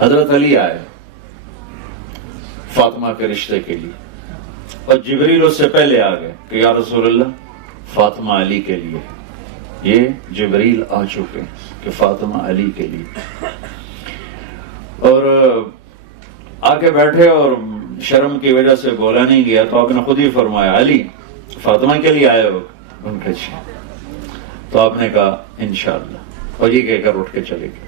حضرت علی آئے فاطمہ کے رشتے کے لیے، اور جبریل اس سے پہلے آ گئے کہ یا رسول اللہ فاطمہ علی کے لیے، یہ جبریل آ چکے کہ فاطمہ علی کے لیے، اور آ کے بیٹھے اور شرم کی وجہ سے بولا نہیں گیا، تو آپ نے خود ہی فرمایا علی فاطمہ کے لیے آئے ہو؟ ان کے جی۔ تو آپ نے کہا انشاءاللہ، اور یہ کہہ کر اٹھ کے چلے گئے۔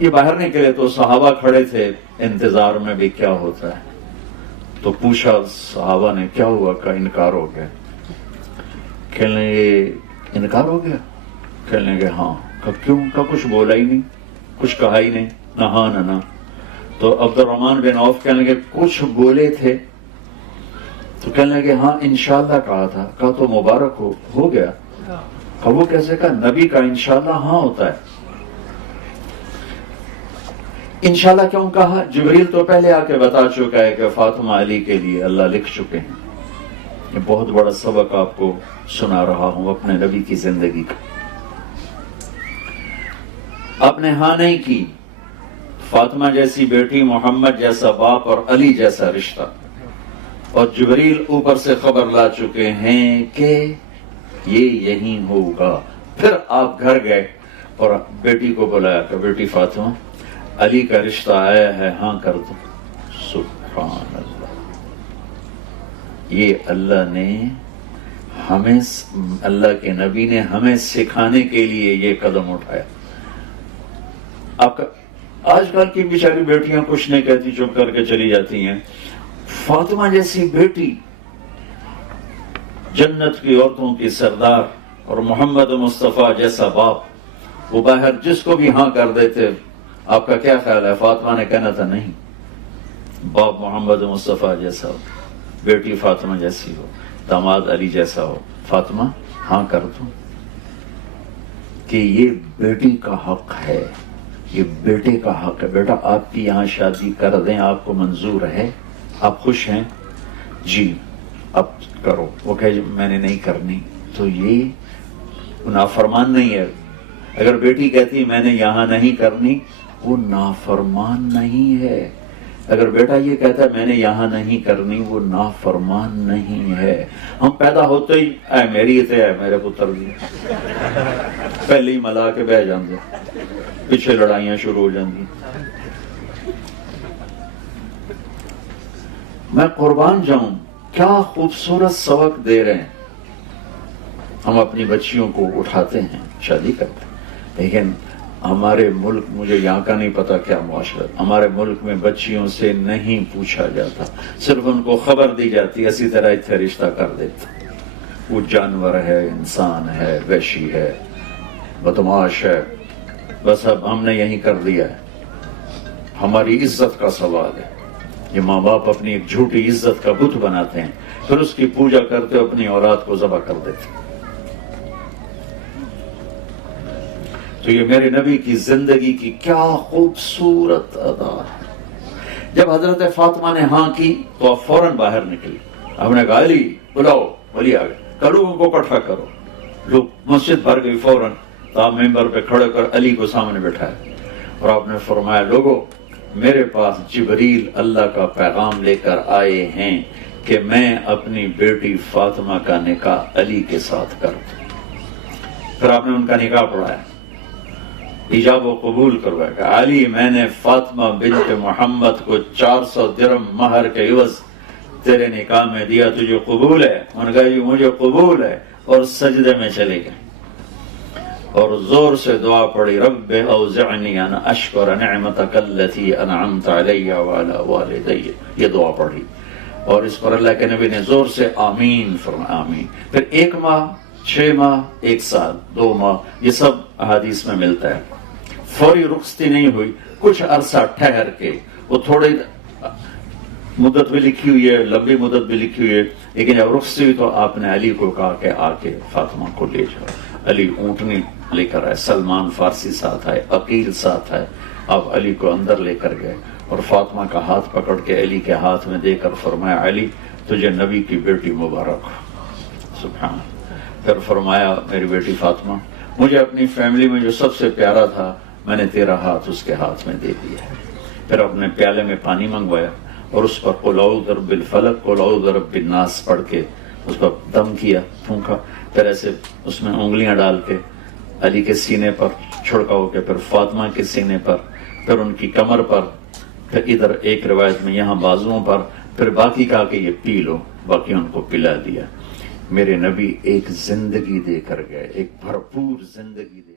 یہ باہر نکلے تو صحابہ کھڑے تھے انتظار میں بھی کیا ہوتا ہے، تو پوچھا صحابہ نے کیا ہوا؟ کا انکار ہو گیا۔ کہنے لگے انکار ہو گیا؟ کہنے لگے ہاں۔ کہ کیوں؟ کا کچھ بولا ہی نہیں، کچھ کہا ہی نہیں، نہ ہاں نہ نہ۔ تو عبد الرحمن بن عوف کہنے لگے کچھ بولے تھے؟ تو کہنے لگے ہاں انشاءاللہ کہا تھا۔ کہا تو مبارک ہو گیا۔ کہا وہ کیسے؟ کہا نبی کا انشاءاللہ ہاں ہوتا ہے۔ انشاءاللہ کیوں کہا؟ جبریل تو پہلے آ کے بتا چکا ہے کہ فاطمہ علی کے لیے اللہ لکھ چکے ہیں۔ یہ بہت بڑا سبق آپ کو سنا رہا ہوں اپنے نبی کی زندگی کا۔ آپ نے ہاں نہیں کی، فاطمہ جیسی بیٹی، محمد جیسا باپ اور علی جیسا رشتہ، اور جبریل اوپر سے خبر لا چکے ہیں کہ یہ یہی ہوگا۔ پھر آپ گھر گئے اور بیٹی کو بلایا کہ بیٹی فاطمہ علی کا رشتہ آیا ہے، ہاں کر دو۔ سبحان اللہ، یہ اللہ نے ہمیں، اللہ کے نبی نے ہمیں سکھانے کے لیے یہ قدم اٹھایا۔ آپ کا آج کل کی بیچاری بیٹیاں کچھ نہیں کہتی، چپ کر کے چلی جاتی ہیں۔ فاطمہ جیسی بیٹی، جنت کی عورتوں کی سردار، اور محمد مصطفیٰ جیسا باپ، وہ باہر جس کو بھی ہاں کر دیتے۔ آپ کا کیا خیال ہے؟ فاطمہ نے کہنا تھا نہیں، باپ محمد مصطفیٰ جیسا ہو، بیٹی فاطمہ جیسی ہو، داماد علی جیسا ہو، فاطمہ ہاں کر دو، کہ یہ بیٹی کا حق ہے، یہ بیٹے کا حق ہے۔ بیٹا آپ کی یہاں شادی کر دیں، آپ کو منظور ہے؟ آپ خوش ہیں؟ جی اب کرو۔ وہ کہے میں نے نہیں کرنی، تو یہ نافرمان نہیں ہے۔ اگر بیٹی کہتی میں نے یہاں نہیں کرنی، وہ نافرمان نہیں ہے۔ اگر بیٹا یہ کہتا ہے میں نے یہاں نہیں کرنی، وہ نافرمان نہیں ہے۔ ہم پیدا ہوتے ہی اے میری تے اے میرے پتر دی پہلے ہی ملا کے بہ جاندے، پیچھے لڑائیاں شروع ہو جاندی۔ میں قربان جاؤں، کیا خوبصورت سبق دے رہے ہیں۔ ہم اپنی بچیوں کو اٹھاتے ہیں، شادی کرتے ہیں، لیکن ہمارے ملک، مجھے یہاں کا نہیں پتا کیا معاشرت، ہمارے ملک میں بچیوں سے نہیں پوچھا جاتا، صرف ان کو خبر دی جاتی ہے، اسی طرح اتنے رشتہ کر دیتے۔ وہ جانور ہے، انسان ہے، وحشی ہے، بدماش ہے، بس اب ہم نے یہی کر دیا ہے۔ ہماری عزت کا سوال ہے۔ یہ ماں باپ اپنی ایک جھوٹی عزت کا بت بناتے ہیں، پھر اس کی پوجا کرتے، اپنی اولاد کو ذبح کر دیتے۔ تو یہ میرے نبی کی زندگی کی کیا خوبصورت ادا ہے۔ جب حضرت فاطمہ نے ہاں کی تو آپ فوراً باہر نکلی۔ ہم نے کہا علی بلاؤ، علی آ گئے، لوگوں کو اکٹھا کرو۔ لوگ مسجد بھر گئی فوراً، تو آپ ممبر پہ کھڑے کر علی کو سامنے بٹھایا، اور آپ نے فرمایا لوگوں میرے پاس جبریل اللہ کا پیغام لے کر آئے ہیں کہ میں اپنی بیٹی فاطمہ کا نکاح علی کے ساتھ کر دوں۔ پھر آپ نے ان کا نکاح پڑھایا، ایجاب و قبول کروایا کہ علی میں نے فاطمہ بنت محمد کو 400 درہم مہر کے عوض تیرے نکاح میں دیا، تجھے قبول ہے؟ انہوں نے کہا جی مجھے قبول ہے، اور سجدے میں چلے گئے اور زور سے دعا پڑھی، رب اوزعنی ان اشکر نعمتک التی انعمت علی وعلی والدی، یہ دعا پڑھی، اور اس پر اللہ کے نبی نے زور سے آمین فرمایا، آمین۔ پھر 1 ماہ، 6 ماہ، 1 سال، 2 ماہ، یہ سب احادیث میں ملتا ہے۔ فوری رخصتی نہیں ہوئی، کچھ عرصہ ٹھہر کے، وہ تھوڑی مدت بھی لکھی ہوئی ہے، لمبی مدت بھی لکھی ہوئی ہے، لیکن جب رخصتی ہوئی تو آپ نے علی کو کہا کہ آ کے فاطمہ کو لے جاؤ۔ علی اونٹنی لے کر آئے، سلمان فارسی ساتھ آئے، عقیل ساتھ آئے، آپ علی کو اندر لے کر گئے اور فاطمہ کا ہاتھ پکڑ کے علی کے ہاتھ میں دے کر فرمایا علی تجھے نبی کی بیٹی مبارک ہو۔ سبحان۔ پھر فرمایا میری بیٹی فاطمہ، مجھے اپنی فیملی میں جو سب سے پیارا تھا میں نے تیرا ہاتھ اس کے ہاتھ میں دے دیا ہے۔ پھر اپنے پیالے میں پانی منگوایا اور اس پر قل اعوذ برب الفلق قل اعوذ برب الناس پڑھ کے اس پر دم کیا، پھونکا، پھر ایسے اس میں انگلیاں ڈال کے علی کے سینے پر چھڑکاؤ کے، پھر فاطمہ کے سینے پر، پھر ان کی کمر پر، پھر ادھر ایک روایت میں یہاں بازوؤں پر، پھر باقی کہا کہ یہ پی لو، باقی ان کو پلا دیا۔ میرے نبی ایک زندگی دے کر گئے، ایک بھرپور زندگی دے